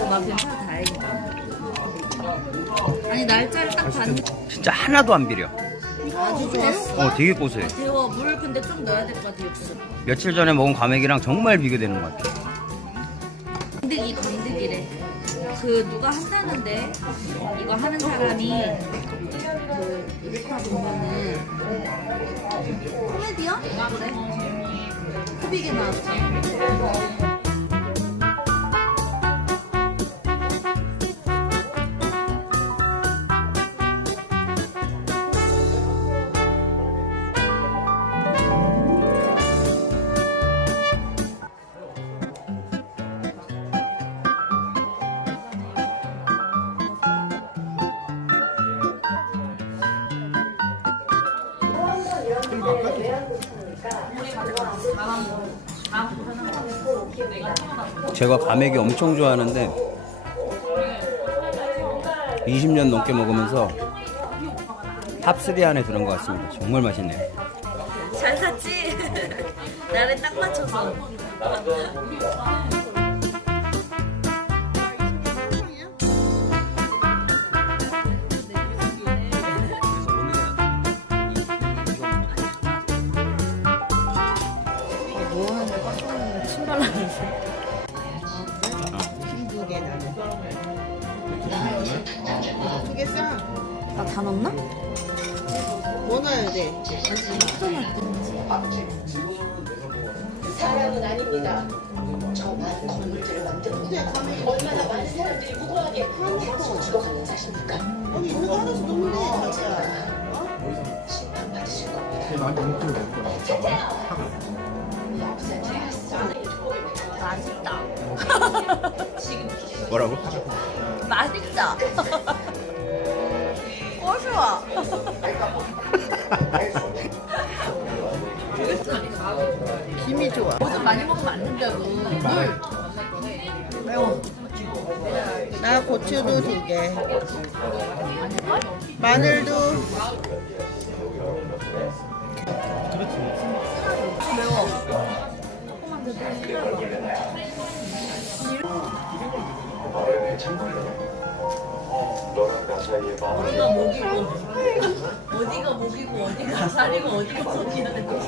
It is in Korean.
어, 나 괜찮아 다행이다. 아니 날짜를 딱 봤는데 진짜 하나도 안 비려. 아주 좋았어. 어, 되게 고소해. 데워 물 근데 좀 넣어야 될 것 같아 육수. 며칠 전에 먹은 과메기랑 정말 비교되는 것 같아. 반득이 반득이래. 그 누가 한다는데 이거 하는 사람이 그 인스타 보면은 코미디언? 그래? 코빅에 나왔잖아. 제가 과메기 엄청 좋아하는데 20년 넘게 먹으면서 탑3 안에 들은 것 같습니다. 정말 맛있네요. 잘 샀지? 나를 딱 맞춰서. 두개 싸. 나 다 넣나? 뭐 넣어야 돼? 사람은 아닙니다. 저 많은 건물들을 만들어 얼마나 많은 사람들이 무고하게 하늘에서 죽어가는 사십니까? 여기 있는 거 하나씩 넣으면 돼. 자기야. 심판 받으실 겁니다. 맛있다. 뭐라고? 맛있다. 김이 좋아. 뭐든 많이 먹으면 안 된다고. 물. 매워. 나 고추도 두 개. 마늘도 어디가 목이고 어디가 목이고 어디가 살이고 어디가 어디야 되는